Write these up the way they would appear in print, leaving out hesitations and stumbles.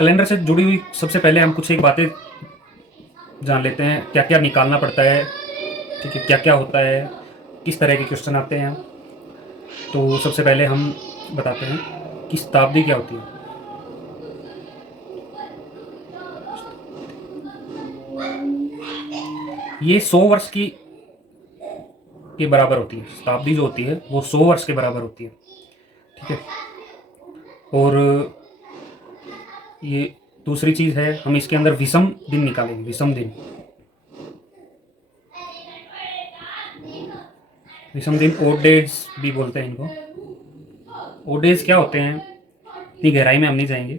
Calendar से जुड़ी हुई सबसे पहले हम कुछ एक बातें जान लेते हैं, क्या क्या निकालना पड़ता है, ठीक है, क्या क्या होता है, किस तरह के क्वेश्चन आते हैं। तो सबसे पहले हम बताते हैं कि शताब्दी क्या होती है। ये 100 वर्ष की के बराबर होती है। शताब्दी जो होती है वो 100 वर्ष के बराबर होती है, ठीक है। और ये दूसरी चीज़ है, हम इसके अंदर विषम दिन निकालेंगे। विषम दिन, विषम दिन ओड डेज भी बोलते हैं इनको। ओड डेज क्या होते हैं इतनी गहराई में हम नहीं जाएंगे,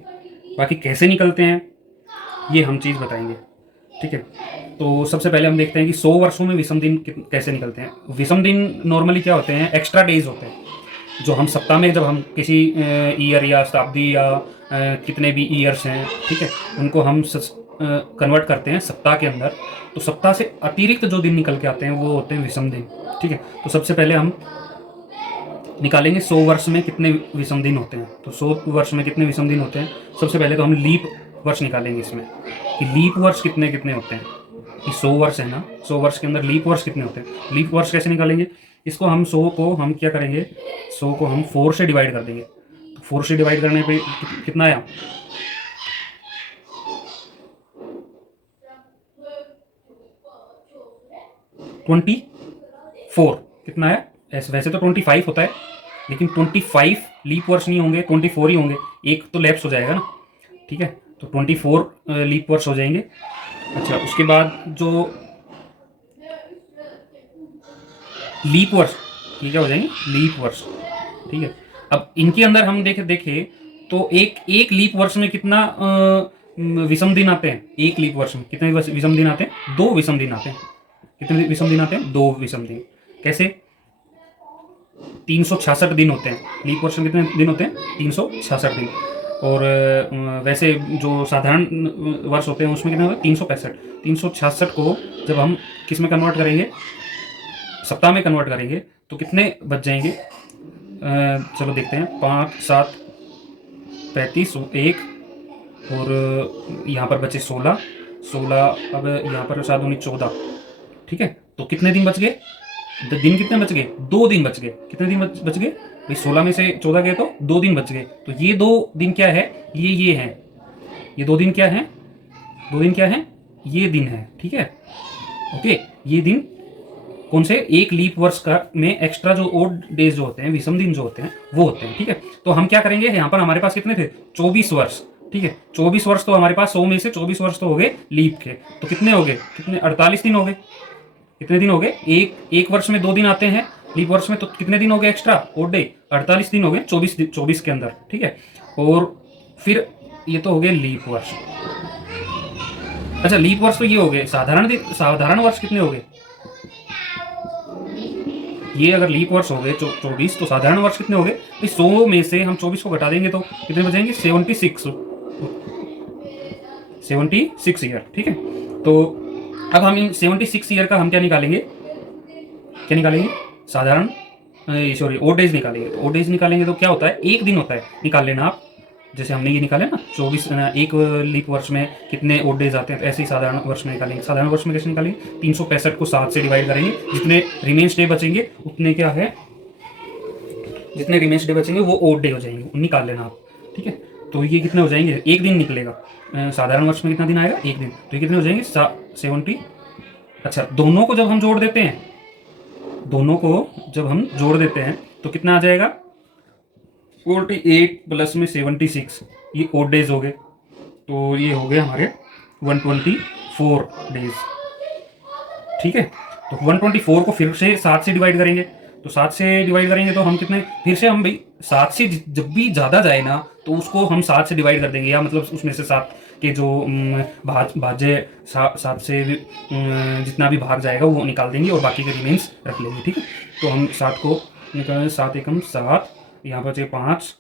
बाकी कैसे निकलते हैं ये हम चीज़ बताएंगे, ठीक है। तो सबसे पहले हम देखते हैं कि 100 वर्षों में विषम दिन कैसे निकलते हैं। विषम दिन नॉर्मली क्या होते हैं, एक्स्ट्रा डेज होते हैं जो हम सप्ताह में, जब हम किसी ईयर या शताब्दी या कितने भी ईयर्स हैं, ठीक है, उनको हम कन्वर्ट करते हैं सप्ताह के अंदर। तो सप्ताह से अतिरिक्त जो दिन निकल के आते हैं वो होते हैं विषम दिन, ठीक है। तो सबसे पहले हम निकालेंगे 100 वर्ष में कितने विषम दिन होते हैं। तो 100 वर्ष में कितने विषम दिन होते हैं, सबसे पहले तो हम लीप वर्ष निकालेंगे इसमें, कि लीप वर्ष कितने कितने होते हैं। कि 100 वर्ष है ना, 100 वर्ष के अंदर लीप वर्ष कितने होते हैं। लीप वर्ष कैसे निकालेंगे, इसको हम 100 को हम क्या करेंगे, 100 को हम 4 से डिवाइड कर देंगे। तो 4 से डिवाइड करने पे कितना आया, 24। कितना है, ऐसे वैसे तो 25 होता है, लेकिन 25 लीप वर्ष नहीं होंगे, 24 ही होंगे। एक तो लैप्स हो जाएगा ना, ठीक है। तो 24 लीप वर्ष हो जाएंगे। अच्छा, उसके बाद जो लीप वर्ष, ये क्या हो जाएंगे, लीप वर्ष, ठीक है। अब इनके अंदर हम देखें तो एक एक लीप वर्ष में कितना विषम दिन आते हैं। एक लीप वर्ष में कितने विषम दिन आते हैं, 2 विषम दिन आते हैं। कितने विषम दिन आते हैं, 2 विषम दिन। कैसे, 366 दिन होते हैं। लीप वर्ष में कितने दिन होते हैं, 366 दिन। और वैसे जो साधारण वर्ष होते हैं उसमें कितने होते हैं, 365। 366 को जब हम किस में कन्वर्ट करेंगे, सप्ताह में कन्वर्ट करेंगे, तो कितने बच जाएंगे। चलो देखते हैं, 5 7 35 1, और यहाँ पर बचे 16 16। अब यहाँ पर 7 19 14, ठीक है। तो कितने दिन बच गए, दिन कितने बच गए, 2 दिन बच गए। कितने दिन बच गए भाई, 16 में से 14 गए तो 2 दिन बच गए। तो ये 2 दिन क्या है, ये हैं, ये 2 दिन क्या है, 2 दिन क्या है, ये दिन है, ठीक है। ओके, ये दिन कौन से, एक लीप वर्ष का में एक्स्ट्रा जो ओड डेज जो होते हैं, विषम दिन जो होते हैं वो होते हैं, ठीक है। तो हम क्या करेंगे, यहाँ पर हमारे पास कितने थे, 24 वर्ष, ठीक है। 24 वर्ष तो हमारे पास 100 में से 24 वर्ष तो हो गए लीप के। तो कितने हो गए, कितने, 48 दिन हो गए। कितने दिन हो गए, एक वर्ष में 2 दिन आते हैं लीप वर्ष में, तो कितने दिन हो गए एक्स्ट्रा ओड डे, 48 दिन हो गए 24 के अंदर, ठीक है। और फिर ये तो हो गए लीप वर्ष। अच्छा, लीप वर्ष तो ये हो गए। साधारण वर्ष कितने हो गए, ये अगर लीप वर्ष हो गए 24, तो साधारण वर्ष कितने हो गए, 100 में से हम 24 को घटा देंगे तो कितने बचेंगे, 76 ईयर, ठीक है। तो अब हम इन 76 ईयर का हम क्या निकालेंगे, साधारण, सॉरी, ओड डेज निकालेंगे। तो ओड डेज निकालेंगे तो क्या होता है, एक दिन होता है, निकाल लेना आप। जैसे हमने ये निकाले ना 24, एक लीप वर्ष में कितने ओड डेज आते हैं, तो ऐसे ही साधारण वर्ष में निकालेंगे। साधारण वर्ष में कैसे निकालेंगे, 365 को 7 से डिवाइड करेंगे, जितने रिमेन्स डे बचेंगे उतने क्या है, जितने रिमेन्स डे बचेंगे वो ओड डे हो जाएंगे, निकाल लेना आप, ठीक है। तो ये कितने हो जाएंगे, एक दिन निकलेगा। साधारण वर्ष में कितना दिन आएगा, एक दिन। तो ये कितने हो जाएंगे, 70। अच्छा, दोनों को जब हम जोड़ देते हैं, तो कितना आ जाएगा, 48 प्लस में 76, ये ओड डेज हो गए। तो ये हो गए हमारे 124 डेज, ठीक है। तो 124 को फिर से 7 से डिवाइड करेंगे। तो 7 से डिवाइड करेंगे तो हम कितने, फिर से हम भाई 7 से जब भी ज़्यादा जाए ना तो उसको हम 7 से डिवाइड कर देंगे, या मतलब उसमें से 7 के जो भाज्य 7 से जितना भी भाग जाएगा वो निकाल देंगे और बाकी के रिमेन्स रख लेंगे, ठीक है। तो हम 7 को निकालें, 7 एकम 7, यहाँ पर 5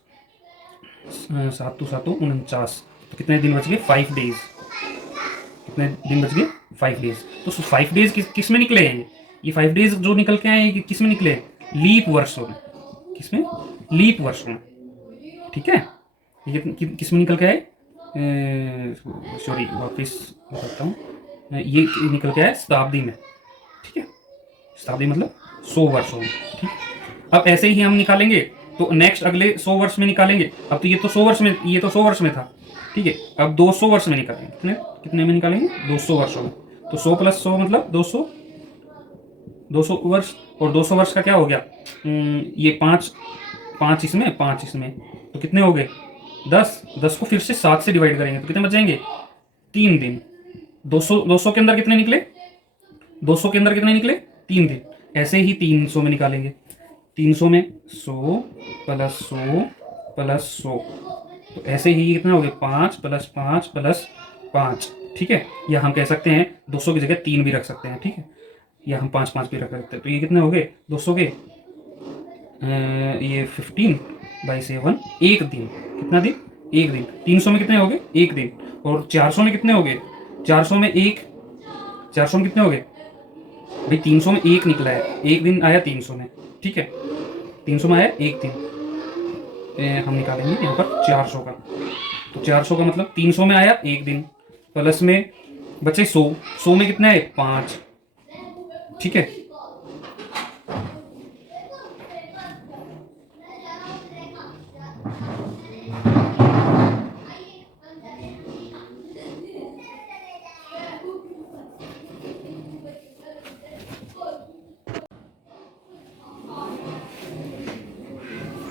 7 तो 7 49। तो कितने दिन बच गए, 5 डेज। कितने दिन बच गए, 5 डेज। तो 5 डेज किस में निकले हैं, ये 5 डेज जो निकल के आए हैं किस में निकले, लीप वर्षों में। किस में, लीप वर्षों में, ठीक है। ये किस में निकल के आए, सॉरी वापस बताता हूँ, ये निकल के आया शताब्दी में, ठीक है, शताब्दी मतलब 100 वर्षों में, ठीक। अब ऐसे ही हम निकालेंगे तो नेक्स्ट अगले 100 वर्ष में निकालेंगे। अब तो ये तो 100 वर्ष में, ये तो 100 वर्ष में था, ठीक है। अब 200 वर्ष में निकालेंगे, कितने कितने में निकालेंगे, 200 वर्षों में। तो 100 + 100 मतलब 200, 200 वर्ष। और 200 वर्ष का क्या हो गया, ये पाँच, पाँच इसमें, पाँच इसमें, तो कितने हो गए, 10। 10 को फिर से 7 से डिवाइड करेंगे तो कितने बच जाएंगे, 3 दिन। 200, 200 के अंदर कितने निकले, 200 के अंदर कितने निकले, 3 दिन। ऐसे ही 300 में निकालेंगे, 300 में 100 + 100 + 100, तो ऐसे ही कितना हो गया, 5 + 5 + 5, ठीक है। या हम कह सकते हैं 200 की जगह 3 भी रख सकते हैं, ठीक है, या हम 5 5 भी रख सकते हैं। तो ये कितने हो गए 200 के, ये 15/7, एक दिन, कितना दिन, एक दिन। 300 में कितने हो गए, एक दिन। और 400 में कितने हो गए, 400 में एक, 400 में कितने हो गए भाई, 300 में एक निकला है, एक दिन आया 300 में, ठीक है, 300 में आया एक दिन। हम निकालेंगे यहाँ पर 400 का, तो 400 का मतलब 300 में आया एक दिन, प्लस में बचे 100, 100 में कितना है 5, ठीक है।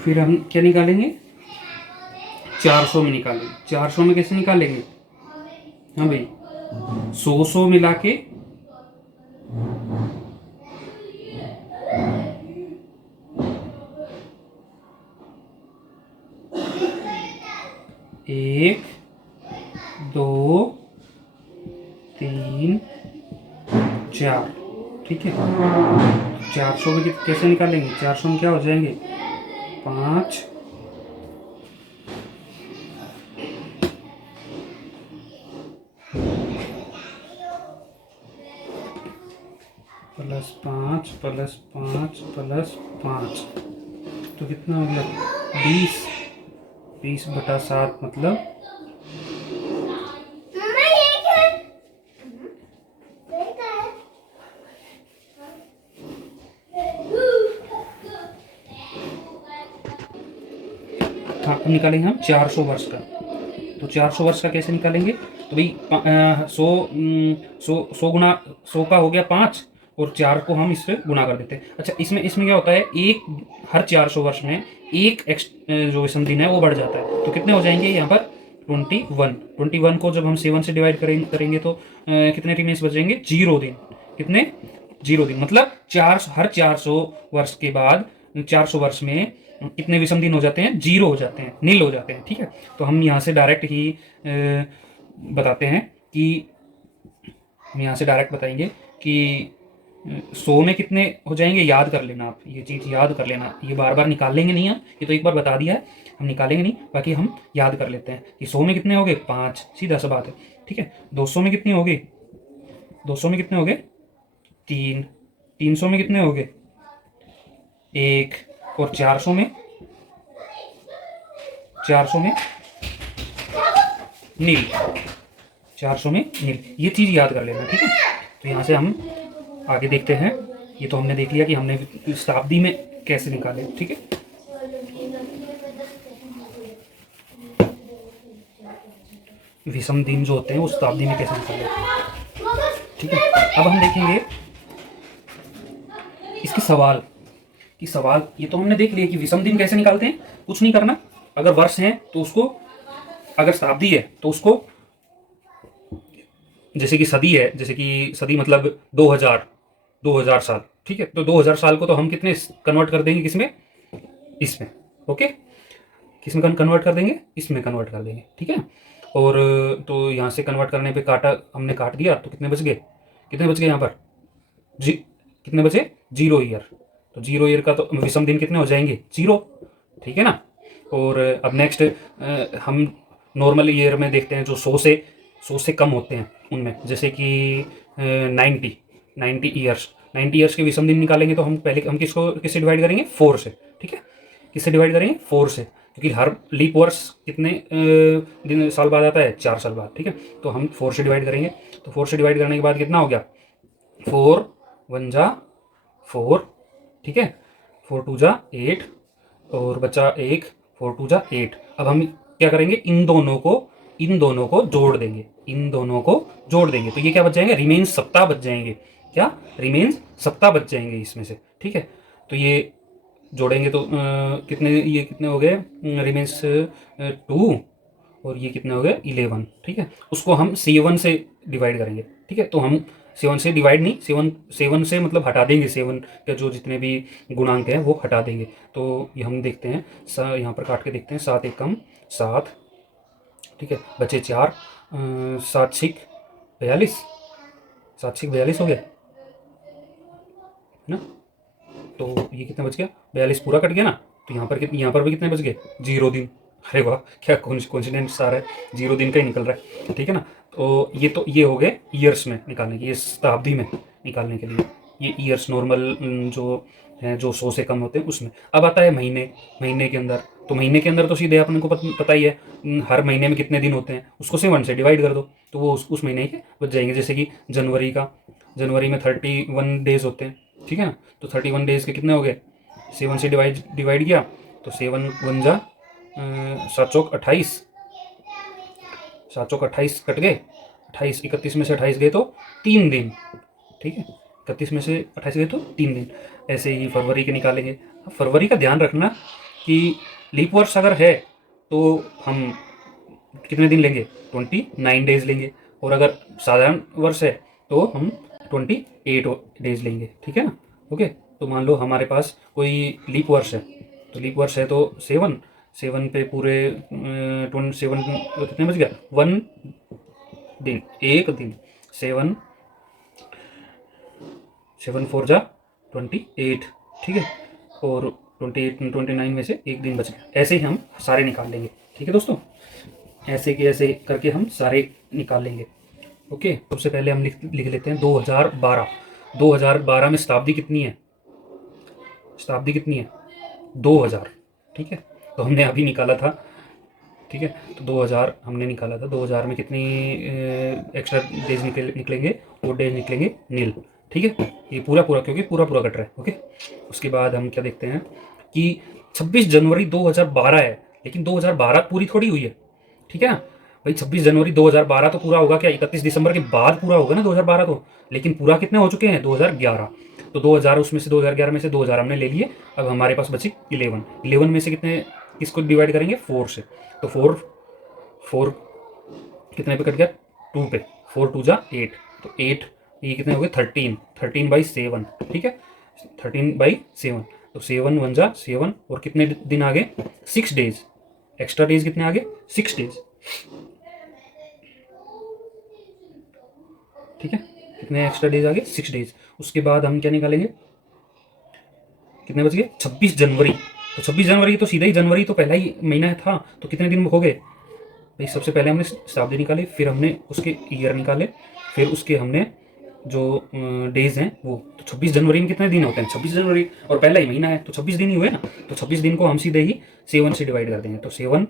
फिर हम क्या निकालेंगे, 400 में निकालेंगे। 400 में कैसे निकालेंगे, हाँ भाई, 100 मिला के एक, 2, 3, 4, ठीक है। 400 में कैसे निकालेंगे, 400 में क्या हो जाएंगे, 5, +5 +5 +5, तो कितना हो गया 20, 20/7 मतलब 8 निकालेंगे हम 400 वर्ष का। तो 400 वर्ष का कैसे निकालेंगे, तो भाई 100 गुना 100 का हो गया 5, और 4 को हम इससे गुना कर देते हैं। अच्छा, इसमें इसमें क्या होता है, एक हर 400 वर्ष में एक जो विषम दिन है वो बढ़ जाता है। तो कितने हो जाएंगे यहाँ पर 21। 21 को जब हम 7 से डिवाइड करेंगे तो कितने दिन बचेंगे, 0 दिन। कितने, 0 दिन। मतलब हर 400 वर्ष के बाद 400 वर्ष में कितने विषम दिन हो जाते हैं, 0 हो जाते हैं, नील हो जाते हैं, ठीक है। तो हम यहाँ से डायरेक्ट ही बताते हैं कि हम यहाँ से डायरेक्ट बताएंगे कि 100 में कितने हो जाएंगे, याद कर लेना आप, ये चीज़ याद कर लेना, ये बार बार निकाल लेंगे नहीं हम, ये तो एक बार बता दिया है, हम निकालेंगे नहीं, बाकी हम याद कर लेते हैं कि 100 में कितने हो गए 5, सीधा सा बात है, ठीक है। 200 में कितने हो गए, 200 में कितने हो गए 3, 300 में कितने हो गए 1, और 400 में, 400 में नील, 400 में नील, ये चीज़ याद कर लेना, ठीक है। तो यहाँ से हम आगे देखते हैं। ये तो हमने देख लिया कि हमने शताब्दी में कैसे निकाले, ठीक है। विषम दिन जो होते हैं वो शताब्दी में कैसे निकाले, ठीक है। अब हम देखेंगे इसके सवाल कि सवाल, ये तो हमने देख लिया कि विषम दिन कैसे निकालते हैं, कुछ नहीं करना। अगर वर्ष है तो उसको, अगर शताब्दी है तो उसको, जैसे कि सदी है, जैसे कि सदी मतलब 2000 साल, ठीक है। तो 2000 साल को तो हम कितने कन्वर्ट कर देंगे, किसमें, इसमें, ओके, किसमें कन्वर्ट कर देंगे, इसमें कन्वर्ट कर देंगे, ठीक है। और तो यहाँ से कन्वर्ट करने पे काटा, हमने काट दिया तो कितने बच गए, कितने बच गए यहाँ पर कितने बचे 0 ईयर। तो 0 ईयर का तो विषम दिन कितने हो जाएंगे 0, ठीक है ना। और अब नेक्स्ट हम नॉर्मल ईयर में देखते हैं जो 100 से कम होते हैं उनमें, जैसे कि 90 ईयर्स के विषम दिन निकालेंगे तो हम पहले हम किससे डिवाइड करेंगे 4 से, ठीक है। किससे डिवाइड करेंगे 4 से, क्योंकि हर लीप वर्ष कितने दिन साल बाद आता है, 4 साल बाद, ठीक है। तो हम 4 से डिवाइड करेंगे, तो 4 से डिवाइड करने के बाद कितना हो गया, 4 1 जा 4, ठीक है, 4 2 जा 8 और बचा 1, 4 2 जा 8। अब हम क्या करेंगे, इन दोनों को जोड़ देंगे, इन दोनों को जोड़ देंगे, तो ये क्या बच जाएंगे, रिमेन्स सप्ताह बच जाएंगे, क्या रिमेन्स सप्ताह बच जाएंगे इसमें से, ठीक है। तो ये जोड़ेंगे तो कितने, ये कितने हो गए, रिमेन्स 2 और ये कितने हो गए 11, ठीक है। उसको हम 7 से डिवाइड करेंगे, ठीक है। तो हम 7 से डिवाइड नहीं, 7 से मतलब हटा देंगे, 7 के जो जितने भी गुणांक हैं वो हटा देंगे। तो ये हम देखते हैं, यहाँ पर काट के देखते हैं, 7 एकम 7, ठीक है, बचे 4, 7 6 42, 7 6 42 हो गया ना। तो ये कितना बच गया, 42 पूरा कट गया ना। तो यहाँ पर भी कितने बच गए, 0 दिन। अरे वाह, क्या कोइंसिडेंस आ रहा है, 0 दिन का ही निकल रहा है, ठीक है ना। तो ये हो गए ईयर्स में निकालने के, ये शताब्दी में निकालने के लिए, ये ईयर्स नॉर्मल जो है, जो 100 से कम होते हैं उसमें। अब आता है महीने के अंदर, तो महीने के अंदर तो सीधे अपने को पता ही है, हर महीने में कितने दिन होते हैं, उसको 7 से डिवाइड कर दो, तो वो उस महीने के बच जाएंगे। जैसे कि जनवरी में 31 डेज होते हैं, ठीक है ना। तो 31 डेज के कितने हो गए, 7 से डिवाइड किया, तो 7 1 जा 7 चौक 28, 7 चौक 28 कट गए, 28 31 में से 28 गए तो 3 दिन, ठीक है, 31 में से 28 गए तो 3 दिन। ऐसे ही फरवरी के निकालेंगे। अब फरवरी का ध्यान रखना कि लीप वर्ष अगर है तो हम कितने दिन लेंगे, 29 डेज लेंगे, और अगर साधारण वर्ष है तो हम 28 डेज लेंगे, ठीक है ना। ओके, तो मान लो हमारे पास कोई लीप वर्ष है, तो लीप वर्ष है तो 7 पे पूरे 7 कितने बच गया, 1 दिन, 1 दिन, 7 4 जा 28, ठीक है, और 29 में से 1 दिन बच गया। ऐसे ही हम सारे निकाल लेंगे, ठीक है दोस्तों, ऐसे करके हम सारे निकाल लेंगे। ओके, सबसे पहले हम लिख लेते हैं 2012। 2012 में शताब्दी कितनी है, 2000, ठीक है। तो हमने अभी निकाला था, ठीक है, तो 2000 हमने निकाला था। 2000 में कितनी एक्स्ट्रा डेज निकलेंगे, वो डेज निकलेंगे नील, ठीक है। ये पूरा क्योंकि पूरा कट रहा है। ओके, उसके बाद हम क्या देखते हैं कि 26 जनवरी 2012 है, लेकिन 2012 पूरी थोड़ी हुई है, ठीक है ना भाई। 26 जनवरी 2012 तो पूरा होगा क्या, 31 दिसंबर के बाद पूरा होगा ना 2012 तो, लेकिन पूरा कितने हो चुके हैं, 2011। तो 2000 उसमें से 2011 में से 2000 हमने ले लिए। अब हमारे पास बची 11 में से कितने, किसको डिवाइड करेंगे, 4 से। तो 4 कितने पे कट गया, 2 पे, 4 2 जा 8, तो 8, ये कितने हो गए 13/7, ठीक है, 13/7। तो 7 1 जा 7, और कितने दिन आगे, 6 डेज, एक्स्ट्रा डेज कितने आगे, 6 डेज, ठीक है, कितने एक्स्ट्रा डेज आगे, 6 डेज। उसके बाद हम क्या निकालेंगे, कितने बच गए, 26 जनवरी। तो 26 जनवरी तो सीधा ही, जनवरी तो पहला ही महीना था, तो कितने दिन हो गए भाई। सबसे पहले हमने शताब्दी निकाले, फिर हमने उसके ईयर निकाले, फिर उसके हमने जो डेज हैं वो। तो 26 जनवरी में कितने दिन होते हैं, 26 जनवरी और पहला ही महीना है, तो 26 दिन ही हुए ना। तो 26 दिन को हम सीधे ही 7 से डिवाइड कर देंगे, तो 7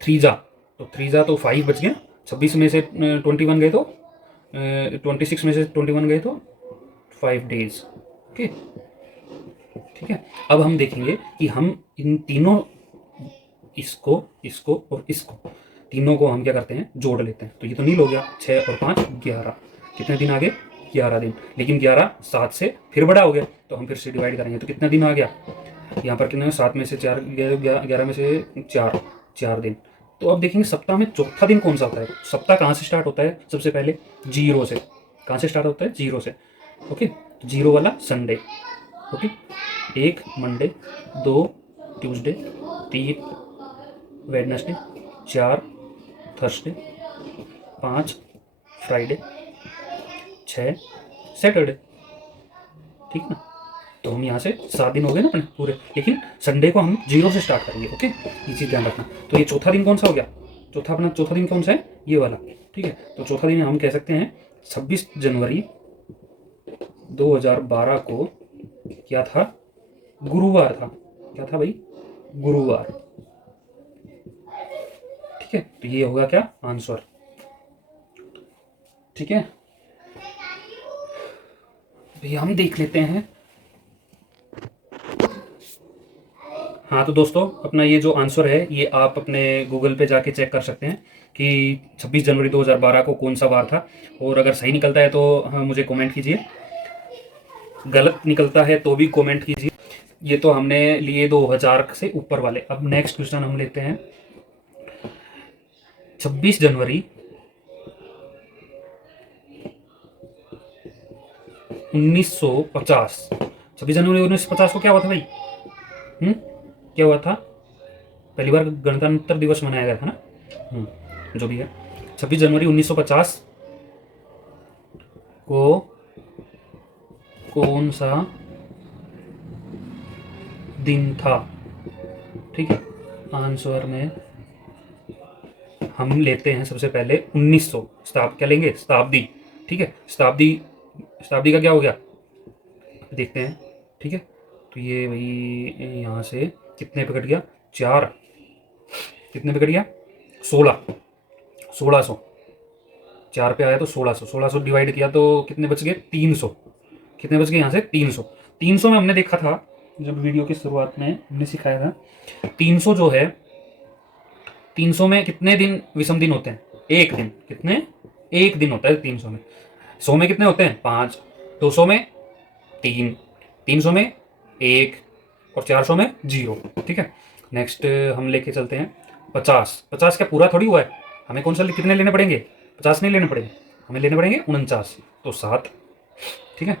3 जा, तो 3 जा तो 5 बच गया। 26 में से 21 गए तो 26 में से 21 गए तो 5 डेज। ओके, ठीक है। अब हम देखेंगे कि हम इन तीनों, इसको और इसको, तीनों को हम क्या करते हैं, जोड़ लेते हैं। तो ये तो नील हो गया, 6 और 5 11, कितने दिन आगे, 11 दिन। लेकिन 11 7 से फिर बड़ा हो गया, तो हम फिर से डिवाइड करेंगे, तो कितना दिन आ गया यहाँ पर, कितने, 7 में से 4, 11 में से 4 दिन। तो अब देखेंगे सप्ताह में चौथा दिन कौन सा होता है। सप्ताह कहाँ से स्टार्ट होता है, सबसे पहले 0 से। कहाँ से स्टार्ट होता है, 0 से। ओके, 0 वाला Sunday, okay, 1 Monday, 2 Tuesday, 3 Wednesday, 4 Thursday, 5 Friday, 6 Saturday, ठीक है ना। तो हम यहाँ से 7 दिन हो गए ना अपने पूरे, लेकिन संडे को हम 0 से स्टार्ट करेंगे। ओके, ये चीज़ ध्यान रखना। तो ये चौथा दिन कौन सा हो गया, चौथा दिन कौन सा है, ये वाला, ठीक है। तो चौथा दिन हम कह सकते हैं 26 जनवरी 2012 को क्या था, गुरुवार था। क्या था भाई, गुरुवार। ठीक है, तो ये होगा क्या आंसर। ठीक है, भैया हम देख लेते हैं। हाँ तो दोस्तों, अपना ये जो आंसर है ये आप अपने गूगल पे जाके चेक कर सकते हैं कि 26 जनवरी 2012 को कौन सा वार था। और अगर सही निकलता है तो हाँ, मुझे कमेंट कीजिए, गलत निकलता है तो भी कमेंट कीजिए। ये तो हमने लिए 2000 से ऊपर वाले। अब नेक्स्ट क्वेश्चन हम लेते हैं 26 जनवरी 1950। 26 जनवरी 1950 को क्या हुआ था भाई? क्या हुआ था? पहली बार गणतंत्र दिवस मनाया गया था ना। जो भी है, 26 जनवरी 1950 को कौन सा दिन था? ठीक है, आंसर में हम लेते हैं सबसे पहले 1900। क्या लेंगे? शताब्दी। ठीक है, शताब्दी। शताब्दी का क्या हो गया देखते हैं। ठीक है, तो ये भाई यहाँ से कितने पे कट गया? 4। कितने पे कट गया? 16। 1600। 4 पे आया तो 1600। 1600 डिवाइड किया तो कितने बच गए? 300। कितने बच गए यहाँ से? 300। 300 में हमने देखा था, जब वीडियो की शुरुआत में हमने सिखाया था, 300 जो है, 300 में कितने दिन विषम दिन होते हैं? एक दिन। कितने? एक दिन होता है 300 में। 100 में कितने होते हैं? 5। 200 में 3। 300 में 1। और 400 में 0। ठीक है, नेक्स्ट हम लेके चलते हैं 50। 50 क्या पूरा थोड़ी हुआ है? हमें कौन सा कितने लेने पड़ेंगे? 50 नहीं लेने पड़ेंगे, हमें लेने पड़ेंगे 49। तो 7। ठीक है,